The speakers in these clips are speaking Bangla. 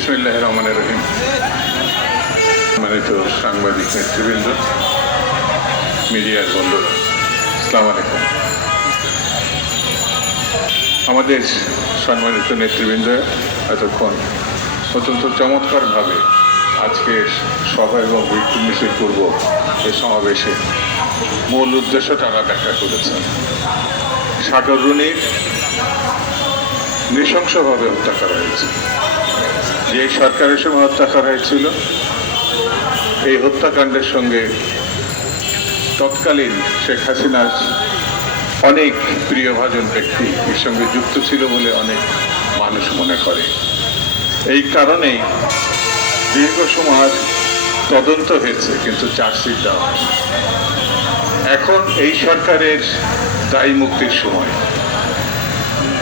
বিসমিল্লাহ রহমানের রহিম। মানে তো সাংবাদিক নেতৃবৃন্দ, মিডিয়ার বন্ধুরা, আসসালামু আলাইকুম। আমাদের সম্মানিত নেতৃবৃন্দ, এতক্ষণ অত্যন্ত চমৎকারভাবে আজকে সভা এবং মিছিল পূর্ব এই সমাবেশে মূল উদ্দেশ্য তারা ব্যাখ্যা করেছেন সাগর রুনির নৃশংসভাবে হত্যা করা হয়েছে। যে সরকারের সময় হত্যা করা হয়েছিল, এই হত্যাকাণ্ডের সঙ্গে তৎকালীন শেখ হাসিনার অনেক প্রিয়ভাজন ব্যক্তি এর সঙ্গে যুক্ত ছিল বলে অনেক মানুষ মনে করে এই কারণেই দীর্ঘ সময় তদন্ত হয়েছে, কিন্তু চার্জশিট দেওয়া। এখন এই সরকারের দায়ী মুক্তির সময়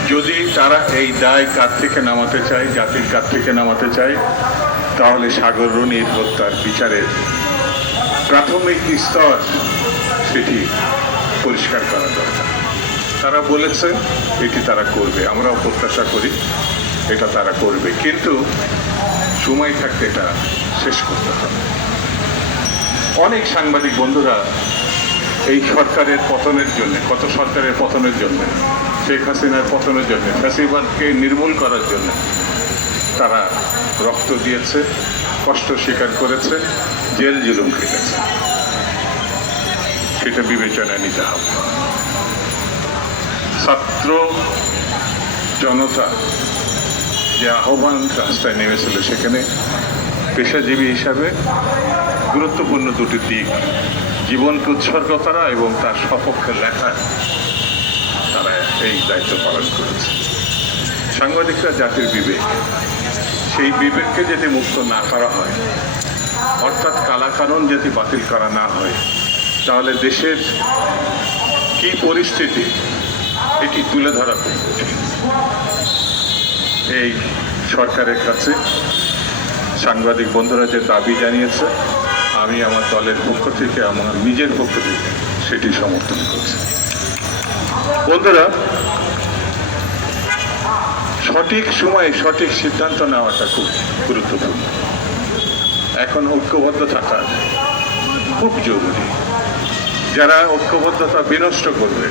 যদি তারা এই দায় কার থেকে নামাতে চায়, জাতির কার থেকে নামাতে চায়, তাহলে সাগর রনির হত্যার বিচারের প্রাথমিক স্তর সেটি পরিষ্কার করা দরকার। তারা বলেছে, এটি তারা করবে। আমরাও প্রত্যাশা করি, এটা তারা করবে। কিন্তু সময় থাকতে এটা শেষ করতে হবে। অনেক সাংবাদিক বন্ধুরা এই সরকারের পতনের জন্য, কত সরকারের পতনের জন্য শেখ হাসিনার পতনের জন্য, ফ্যাসিবাদকে নির্মূল করার জন্য তারা রক্ত দিয়েছে, কষ্ট স্বীকার করেছে, জেল জুলুম খেটেছে। সেটা বিবেচনায় নিতে হবে। ছাত্র জনতা যে আহ্বান রাস্তায় নেমেছিল সেখানে পেশাজীবী হিসাবে গুরুত্বপূর্ণ দুটি দিক জীবনকে উৎসর্গ করা এবং তার সপক্ষে লেখা এই দায়িত্ব পালন করেছে। সাংবাদিকরা জাতির বিবেক, সেই বিবেককে যদি মুক্ত না করা হয়, অর্থাৎ কালাকানুন যদি বাতিল করা না হয়, তাহলে দেশের কি পরিস্থিতি এটি তুলে ধরা এই সরকারের কাছে সাংবাদিক বন্ধুরা যে দাবি জানিয়েছে, আমি আমার দলের পক্ষ থেকে, আমার নিজের পক্ষ থেকে সেটি সমর্থন করছি। বন্ধুরা, সঠিক সময়ে সঠিক সিদ্ধান্ত নেওয়াটা খুব গুরুত্বপূর্ণ। এখন ঐক্যবদ্ধ থাকা খুব জরুরি। যারা ঐক্যবদ্ধতা বিনষ্ট করবে,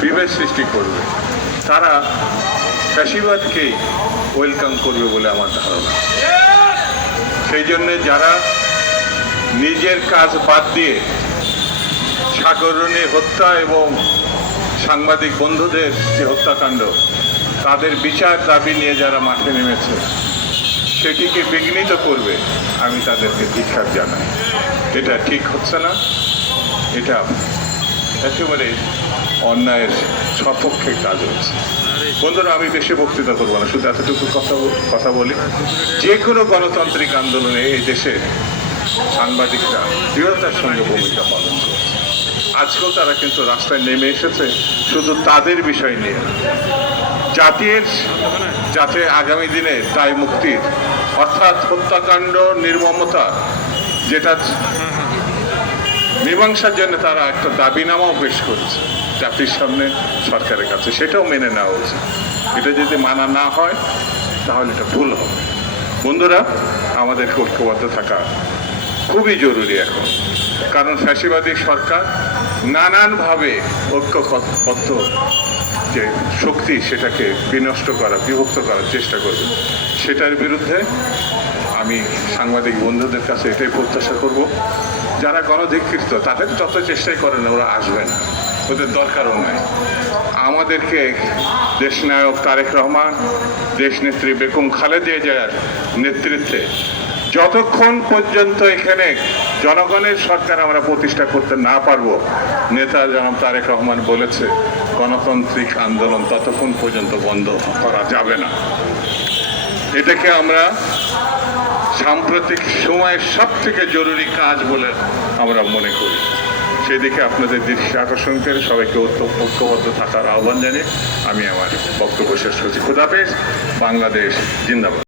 বিভেদ সৃষ্টি করবে, তারা ফ্যাসিবাদকেই ওয়েলকাম করবে বলে আমার ধারণা। সেই জন্যে যারা নিজের কাজ বাদ দিয়ে সাগরণী হত্যা এবং সাংবাদিক বন্ধুদের যে হত্যাকাণ্ড, তাদের বিচার দাবি নিয়ে যারা মাঠে নেমেছে, সেটিকে বিঘ্নিত করবে, আমি তাদেরকে ধিক্ষার জানাই। এটা ঠিক হচ্ছে না। এটা একেবারে অন্যায়ের সপক্ষে কাজ হচ্ছে। বন্ধুরা, আমি বেশি বক্তৃতা করব না, শুধু এতটুকু কথা কথা বলি। যে কোনো গণতান্ত্রিক আন্দোলনে এই দেশে সাংবাদিকরা দৃঢ়তার সঙ্গে ভূমিকা পালন করছে আজকেও তারা কিন্তু রাস্তায় নেমে এসেছে, শুধু তাদের বিষয় নিয়ে। জাতির, যাতে আগামী দিনে দায় মুক্তির, অর্থাৎ হত্যাকাণ্ড নির্মমতা, যেটা মীমাংসার জন্য তারা একটা দাবিনামাও পেশ করেছে, জাতির সামনে সরকারের কাছে। সেটাও মেনে নেওয়া উচিত। এটা যদি মানা না হয়, তাহলে এটা ভুল হবে। বন্ধুরা, আমাদের ঐক্যবদ্ধ থাকা খুবই জরুরি এখন। কারণ ফ্যাসিবাদী সরকার নানানভাবে ঐক্যবদ্ধ যে শক্তি সেটাকে বিনষ্ট করা বিভক্ত করার চেষ্টা করবে। সেটার বিরুদ্ধে আমি সাংবাদিক বন্ধুদের কাছে এটাই প্রত্যাশা করব। যারা গণধিকৃত, তাদের যত চেষ্টাই করেন ওরা আসবে না। ওদের দরকারও নাই। আমাদেরকে দেশনায়ক তারেক রহমান, দেশনেত্রী বেগম খালেদা জিয়ার নেতৃত্বে যতক্ষণ পর্যন্ত এখানে জনগণের সরকার আমরা প্রতিষ্ঠা করতে না পারব, নেতা জনাব তারেক রহমান বলেছে, গণতান্ত্রিক আন্দোলন ততক্ষণ পর্যন্ত বন্ধ করা যাবে না। এটাকে আমরা সাম্প্রতিক সময়ের সব থেকে জরুরি কাজ বলে আমরা মনে করি। সেদিকে আপনাদের দৃষ্টি আকর্ষণ করে সবাইকে ঐক্য- ঐক্যবদ্ধ থাকার আহ্বান জানিয়ে আমি আমার বক্তব্য শেষ করছি। খুদাফেজ বাংলাদেশ জিন্দাবাদ।